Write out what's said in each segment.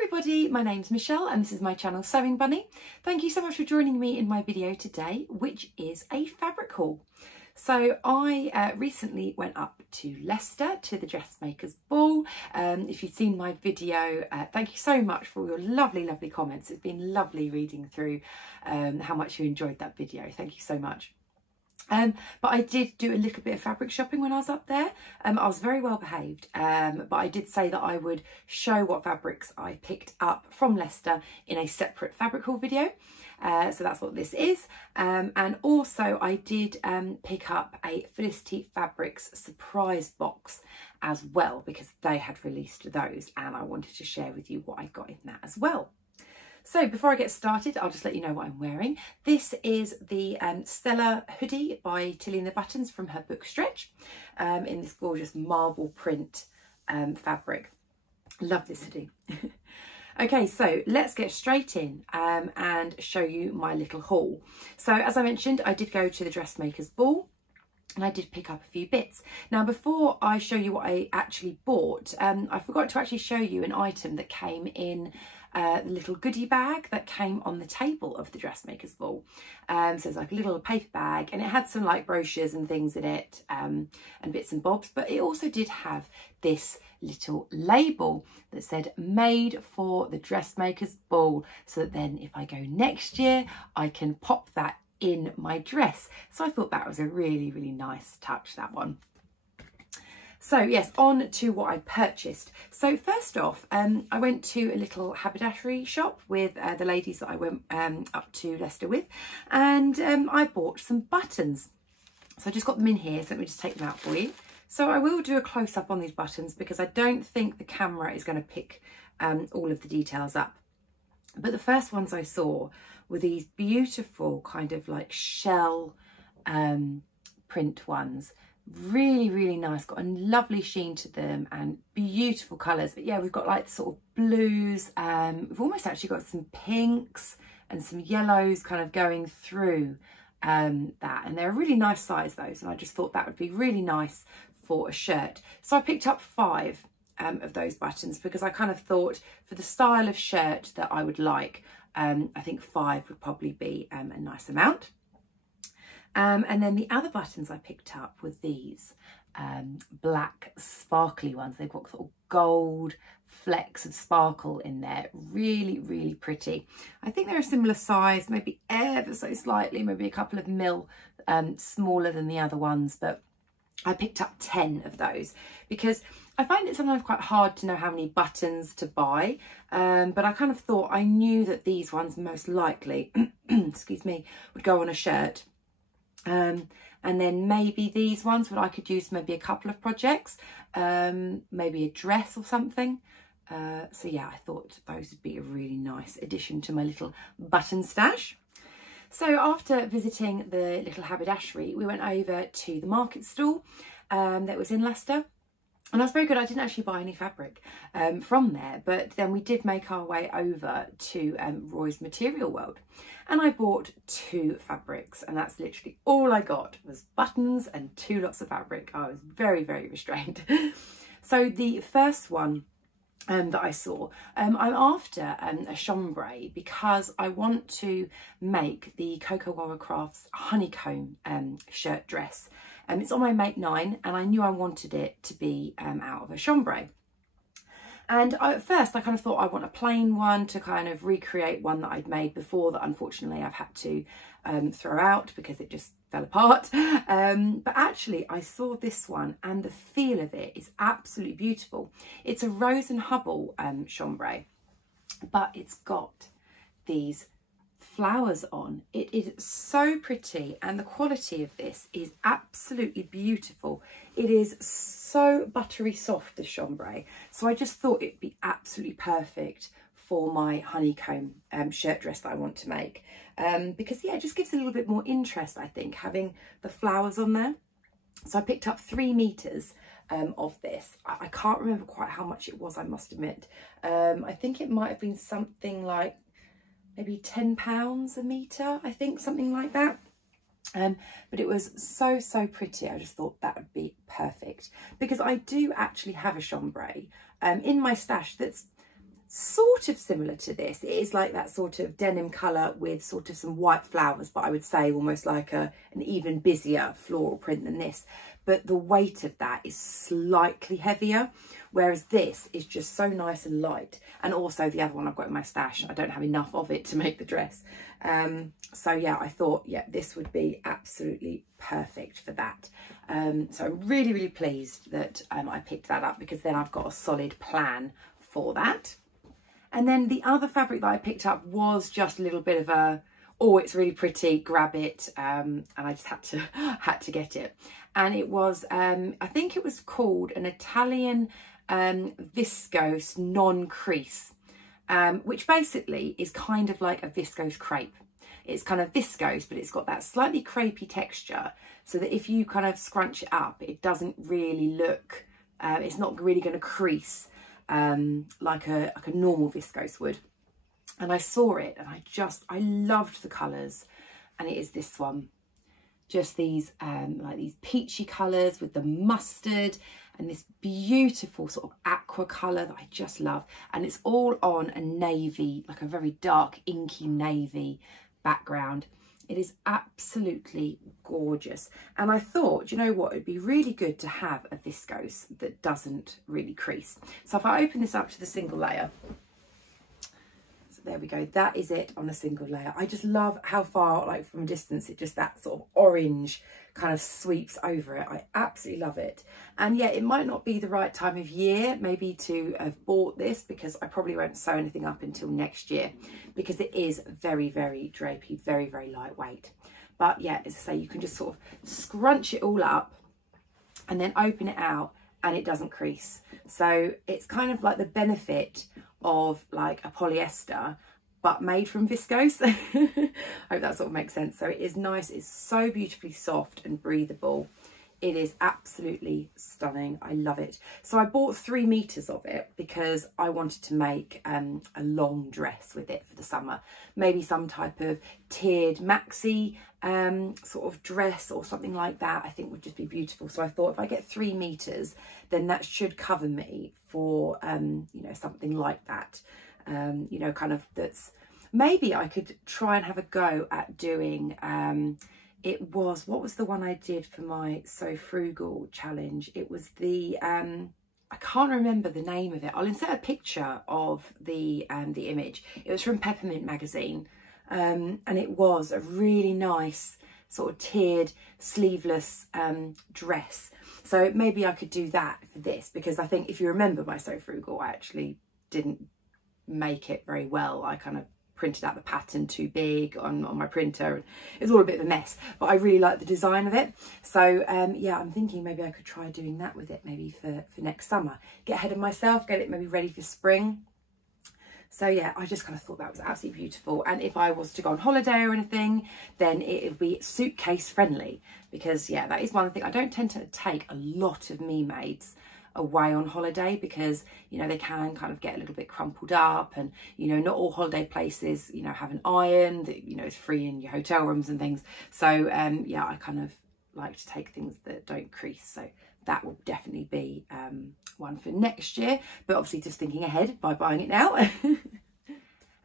everybody, my name's Michelle and this is my channel Sewing Bunny. Thank you so much for joining me in my video today, which is a fabric haul. So I recently went up to Leicester to the dressmakers ball. If you've seen my video, thank you so much for all your lovely comments. It's been lovely reading through how much you enjoyed that video. Thank you so much. But I did do a little bit of fabric shopping when I was up there. I was very well behaved, but I did say that I would show what fabrics I picked up from Leicester in a separate fabric haul video. So that's what this is. And also I did pick up a Felicity Fabric's surprise box as well, because they had released those and I wanted to share with you what I got in that as well. So before I get started, I'll just let you know what I'm wearing. This is the Stella hoodie by Tilly and the Buttons from her book Stretch, in this gorgeous marble print fabric. Love this hoodie. Okay, so let's get straight in and show you my little haul. So as I mentioned, I did go to the dressmakers ball and I did pick up a few bits. Now, before I show you what I actually bought, I forgot to actually show you an item that came in the little goodie bag that came on the table of the dressmakers ball. So it's like a little paper bag and it had some like brochures and things in it and bits and bobs, but it also did have this little label that said made for the dressmakers ball, so that then if I go next year I can pop that in my dress. So I thought that was a really nice touch, that one. So yes, on to what I purchased. So first off, I went to a little haberdashery shop with the ladies that I went up to Leicester with, and I bought some buttons. So I just got them in here, so let me just take them out for you. So I will do a close-up on these buttons because I don't think the camera is going to pick all of the details up. But the first ones I saw were these beautiful kind of like shell print ones. Really nice, got a lovely sheen to them and beautiful colours. But yeah, we've got like sort of blues, we've almost actually got some pinks and some yellows kind of going through that, and they're a really nice size, those, and I just thought that would be really nice for a shirt. So I picked up 5 of those buttons because I kind of thought for the style of shirt that I would like, I think 5 would probably be a nice amount. And then the other buttons I picked up were these black sparkly ones. They've got sort of gold flecks of sparkle in there. Really pretty. I think they're a similar size, maybe ever so slightly, maybe a couple of mil smaller than the other ones, but I picked up 10 of those because I find it sometimes quite hard to know how many buttons to buy, but I kind of thought I knew that these ones most likely, excuse me, would go on a shirt. And then maybe these ones I could use maybe a couple of projects, maybe a dress or something. So yeah, I thought those would be a really nice addition to my little button stash. So after visiting the little haberdashery, we went over to the market stall that was in Leicester. And that's very good. I didn't actually buy any fabric from there, but then we did make our way over to Roy's Material World. And I bought 2 fabrics, and that's literally all I got was buttons and 2 lots of fabric. I was very restrained. So the first one that I saw, I'm after a chambray because I want to make the Coco Wara Crafts honeycomb shirt dress. It's on my Make 9 and I knew I wanted it to be out of a chambray. And at first I kind of thought I want a plain one to kind of recreate one that I'd made before that unfortunately I've had to throw out because it just fell apart. But actually I saw this one and the feel of it is absolutely beautiful. It's a Rose and Hubble chambray, but it's got these flowers on. It is so pretty and the quality of this is absolutely beautiful. It is so buttery soft, this chambray, so I just thought it'd be absolutely perfect for my honeycomb shirt dress that I want to make, because yeah, it just gives a little bit more interest, I think, having the flowers on there. So I picked up 3 meters of this. I can't remember quite how much it was, I must admit. I think it might have been something like maybe £10 a metre, I think, something like that. But it was so pretty. I just thought that would be perfect because I do actually have a chambray in my stash that's sort of similar to this. It is like that sort of denim colour with sort of some white flowers, but I would say almost like an even busier floral print than this. But the weight of that is slightly heavier, whereas this is just so nice and light. And also the other one I've got in my stash, I don't have enough of it to make the dress. So yeah, I thought, yeah, this would be absolutely perfect for that. So I'm really, really pleased that I picked that up, because then I've got a solid plan for that. And then the other fabric that I picked up was just a little bit of a, oh, it's really pretty, grab it. And I just had to get it. And it was, I think it was called an Italian viscose non-crease, which basically is kind of like a viscose crepe. It's kind of viscose, but it's got that slightly crepey texture, so that if you kind of scrunch it up, it doesn't really look, it's not really going to crease like a normal viscose would. And I saw it and I loved the colours, and it is this one. Just these like these peachy colours with the mustard and this beautiful sort of aqua colour that I just love. And it's all on a navy, like a very dark inky navy background. It is absolutely gorgeous. And I thought, you know what, it'd be really good to have a viscose that doesn't really crease. So if I open this up to the single layer, there we go, that is it on a single layer. I just love how far, like from a distance, it just, that sort of orange kind of sweeps over it. I absolutely love it. And yeah, it might not be the right time of year maybe to have bought this, because I probably won't sew anything up until next year, because it is very, very drapey, very, very lightweight. But yeah, as I say, you can just sort of scrunch it all up and then open it out and it doesn't crease. So it's kind of like the benefit of like a polyester but made from viscose. I hope that sort of makes sense. So it is nice, it's so beautifully soft and breathable. It is absolutely stunning. I love it. So I bought 3 meters of it because I wanted to make a long dress with it for the summer. Maybe some type of tiered maxi sort of dress or something like that, I think would just be beautiful. So I thought if I get 3 meters, then that should cover me for, you know, something like that. You know, kind of that's, maybe I could try and have a go at doing, it was, what was the one I did for my So Frugal challenge? It was the, I can't remember the name of it. I'll insert a picture of the image. It was from Peppermint magazine. And it was a really nice sort of tiered sleeveless dress. So maybe I could do that for this, because I think if you remember my So Frugal, I actually didn't make it very well. I kind of printed out the pattern too big on my printer, and it was all a bit of a mess, but I really like the design of it. So yeah, I'm thinking maybe I could try doing that with it, maybe for next summer. Get ahead of myself, get it maybe ready for spring. So yeah, I just kind of thought that was absolutely beautiful. And if I was to go on holiday or anything, then it would be suitcase friendly, because yeah, that is one thing. I don't tend to take a lot of Me Mades away on holiday, because you know they can kind of get a little bit crumpled up, and you know not all holiday places you know have an iron that you know is free in your hotel rooms and things. So yeah, I kind of like to take things that don't crease, so that will definitely be one for next year, but obviously just thinking ahead by buying it now.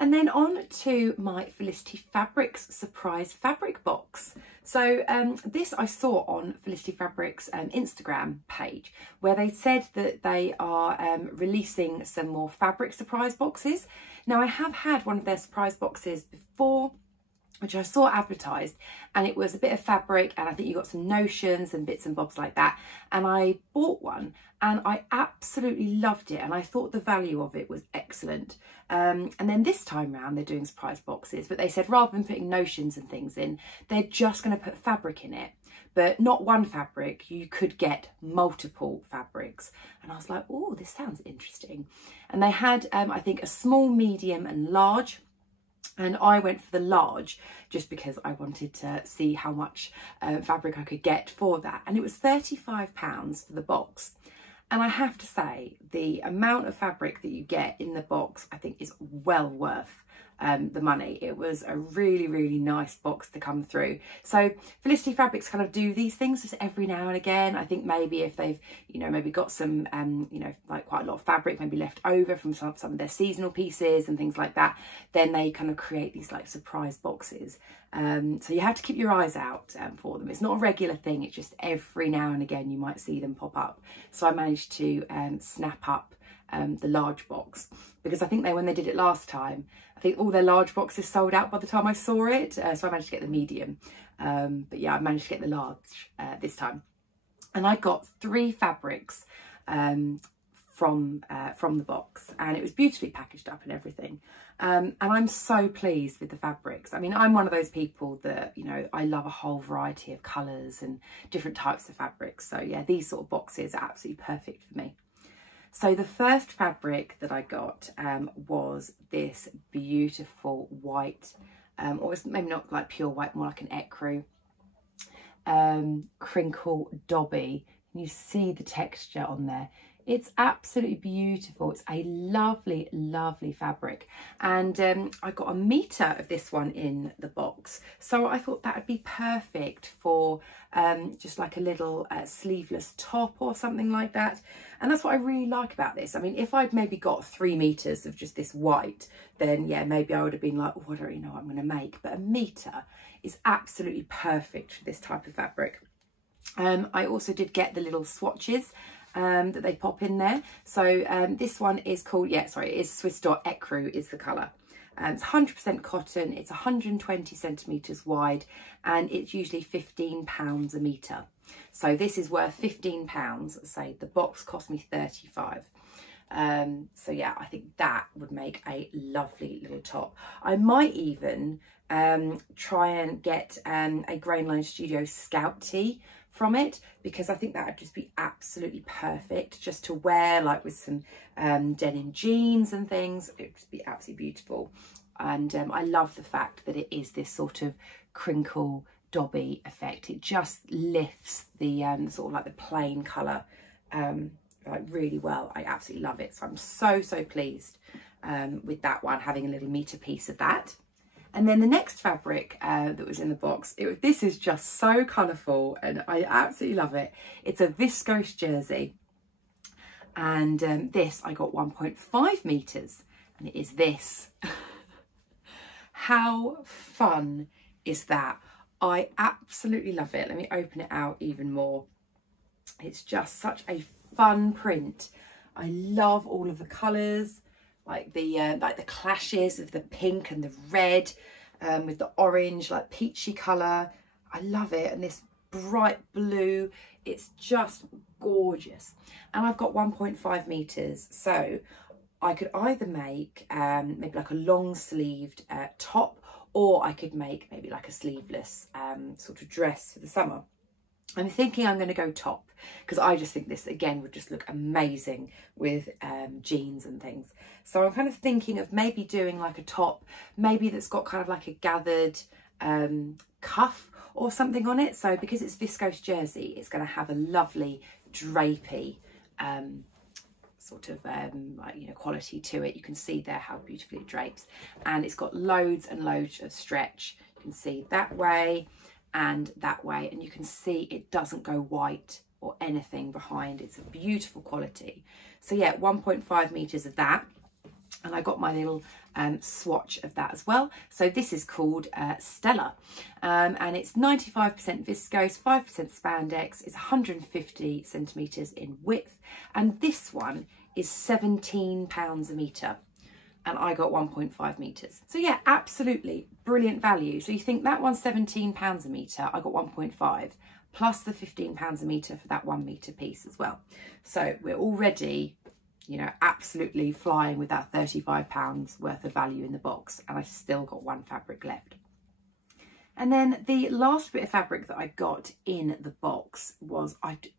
And then on to my Felicity Fabrics surprise fabric box. So this I saw on Felicity Fabrics Instagram page, where they said that they are releasing some more fabric surprise boxes. Now I have had one of their surprise boxes before, which I saw advertised, and it was a bit of fabric, and I think you got some notions and bits and bobs like that. And I bought one and I absolutely loved it, and I thought the value of it was excellent. And then this time round they're doing surprise boxes, but they said rather than putting notions and things in, they're just going to put fabric in it, but not one fabric. You could get multiple fabrics. And I was like, oh, this sounds interesting. And they had I think a small, medium and large. And I went for the large just because I wanted to see how much fabric I could get for that. And it was £35 for the box. And I have to say, the amount of fabric that you get in the box, I think is well worth the money. It was a really, really nice box to come through. So Felicity Fabrics kind of do these things just every now and again. I think maybe if they've, you know, maybe got some, you know, like quite a lot of fabric maybe left over from some of their seasonal pieces and things like that, then they kind of create these like surprise boxes. So you have to keep your eyes out for them. It's not a regular thing. It's just every now and again you might see them pop up. So I managed to snap up the large box, because I think when they did it last time, I think all their large boxes sold out by the time I saw it. So I managed to get the medium. But yeah, I managed to get the large this time. And I got 3 fabrics from the box, and it was beautifully packaged up and everything. And I'm so pleased with the fabrics. I mean, I'm one of those people that, you know, I love a whole variety of colours and different types of fabrics. So yeah, these sort of boxes are absolutely perfect for me. So the first fabric that I got was this beautiful white, or it's maybe not like pure white, more like an ecru crinkle dobby. And you see the texture on there. It's absolutely beautiful. It's a lovely, lovely fabric. And I got 1 metre of this one in the box. So I thought that would be perfect for just like a little sleeveless top or something like that. And that's what I really like about this. I mean, if I'd maybe got 3 meters of just this white, then yeah, maybe I would have been like, oh, I don't really know what I'm going to make. But 1 metre is absolutely perfect for this type of fabric. I also did get the little swatches that they pop in there. So this one is called, it is Swiss Dot Ecru is the colour. It's 100% cotton, it's 120 centimetres wide, and it's usually £15 a metre. So this is worth £15. Say the box cost me 35. So yeah, I think that would make a lovely little top. I might even try and get a Grainline Studio Scout tee from it, because I think that would just be absolutely perfect just to wear like with some denim jeans and things. It would just be absolutely beautiful. And I love the fact that it is this sort of crinkle dobby effect. It just lifts the sort of like the plain colour like really well. I absolutely love it. So I'm so pleased with that one, having a little metre piece of that. And then the next fabric that was in the box, this is just so colourful and I absolutely love it. It's a Visco Jersey, and this I got 1.5 metres, and it is this. How fun is that? I absolutely love it. Let me open it out even more. It's just such a fun print. I love all of the colours. Like the clashes of the pink and the red with the orange, like peachy colour. I love it. And this bright blue, it's just gorgeous. And I've got 1.5 metres. So I could either make maybe like a long sleeved top, or I could make maybe like a sleeveless sort of dress for the summer. I'm thinking I'm going to go top, because I just think this again would just look amazing with jeans and things. So I'm kind of thinking of maybe doing like a top, maybe that's got kind of like a gathered cuff or something on it. So because it's Visco Jersey, it's going to have a lovely drapey sort of like, you know, quality to it. You can see there how beautifully it drapes, and it's got loads and loads of stretch. You can see that way and that way, and you can see it doesn't go white or anything behind. It's a beautiful quality. So yeah, 1.5 metres of that, and I got my little swatch of that as well. So this is called Stella, and it's 95% viscose, 5% spandex. It's 150 centimetres in width, and this one is £17 a metre, and I got 1.5 metres. So yeah, absolutely brilliant value. So you think that one's £17 a metre, I got 1.5, plus the £15 a metre for that 1 metre piece as well. So we're already, you know, absolutely flying with that £35 worth of value in the box, and I still got one fabric left. And then the last bit of fabric that I got in the box was,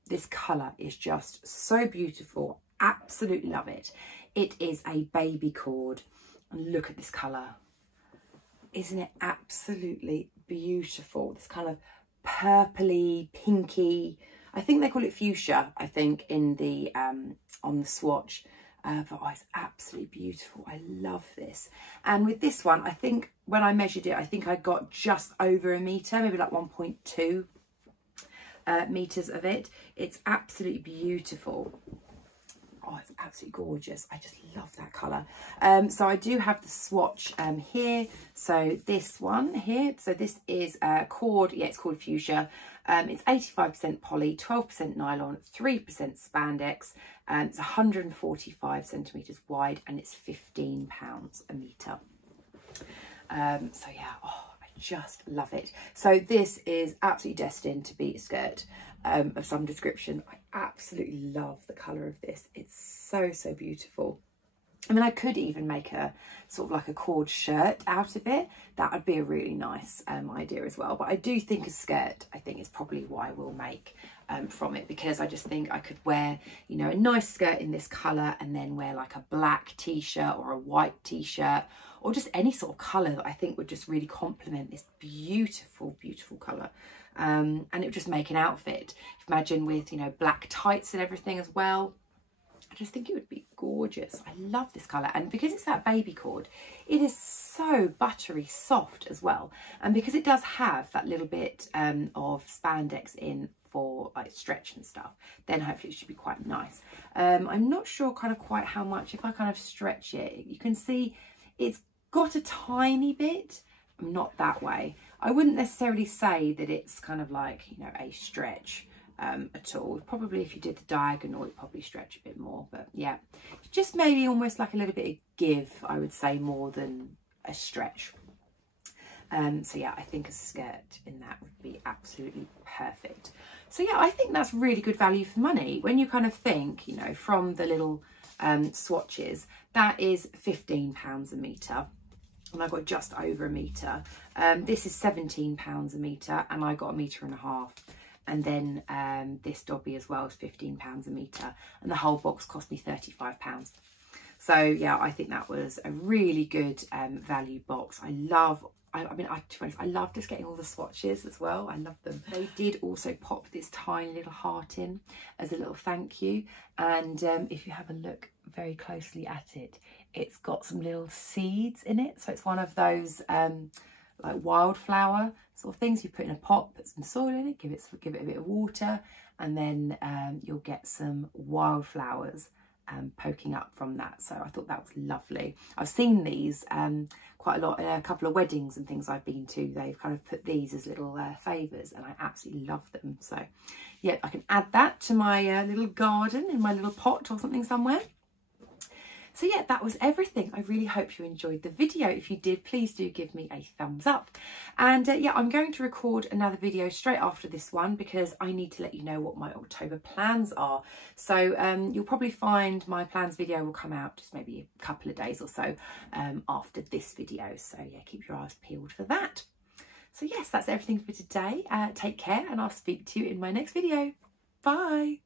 this colour is just so beautiful, absolutely love it. It is a baby cord, and look at this colour. Isn't it absolutely beautiful? This kind of purpley, pinky, I think they call it fuchsia, I think, in the on the swatch. But oh, it's absolutely beautiful. I love this. And with this one, I think when I measured it, I think I got just over a metre, maybe like 1.2 metres of it. It's absolutely beautiful. Oh, it's absolutely gorgeous. I just love that colour. So I do have the swatch here. So this one here, so this is cord, yeah, it's called Fuchsia. It's 85% poly, 12% nylon, 3% spandex. It's 145 centimetres wide and it's £15 a metre. So yeah, oh, I just love it. So this is absolutely destined to be a skirt of some description. I absolutely love the colour of this. It's so, so beautiful. I mean, I could even make a sort of like a cord shirt out of it. That would be a really nice idea as well. But I do think a skirt, I think, is probably what I will make from it, because I just think I could wear, you know, a nice skirt in this colour and then wear like a black t-shirt or a white t-shirt or just any sort of colour that I think would just really complement this beautiful, beautiful colour. And it would just make an outfit. Imagine with, you know, black tights and everything as well. I just think it would be gorgeous. I love this colour, and because it's that baby cord, it is so buttery soft as well, and because it does have that little bit of spandex in for like stretch and stuff, then hopefully it should be quite nice. I'm not sure kind of quite how much. If I kind of stretch it, you can see it's got a tiny bit, not that way. I wouldn't necessarily say that it's kind of like, you know, a stretch at all. Probably if you did the diagonal, it'd probably stretch a bit more, but yeah, just maybe almost like a little bit of give, I would say, more than a stretch. So yeah, I think a skirt in that would be absolutely perfect. So yeah, I think that's really good value for money when you kind of think, you know, from the little swatches, that is £15 a metre. And I got just over a metre. This is £17 a metre, and I got 1.5 metres. And then this Dobby as well is £15 a metre, and the whole box cost me £35. So yeah, I think that was a really good value box. I love, to be honest, I love just getting all the swatches as well. I love them. They did also pop this tiny little heart in as a little thank you. And if you have a look very closely at it, it's got some little seeds in it. So it's one of those like wildflower sort of things. You put in a pot, put some soil in it, give it a bit of water, and then you'll get some wildflowers poking up from that. So I thought that was lovely. I've seen these quite a lot in a couple of weddings and things I've been to. They've kind of put these as little favours, and I absolutely love them. So yeah, I can add that to my little garden in my little pot or something somewhere. So yeah, that was everything. I really hope you enjoyed the video. If you did, please do give me a thumbs up. And yeah, I'm going to record another video straight after this one because I need to let you know what my October plans are. So you'll probably find my plans video will come out just maybe a couple of days or so after this video. So yeah, keep your eyes peeled for that. So yes, that's everything for today. Take care, and I'll speak to you in my next video. Bye.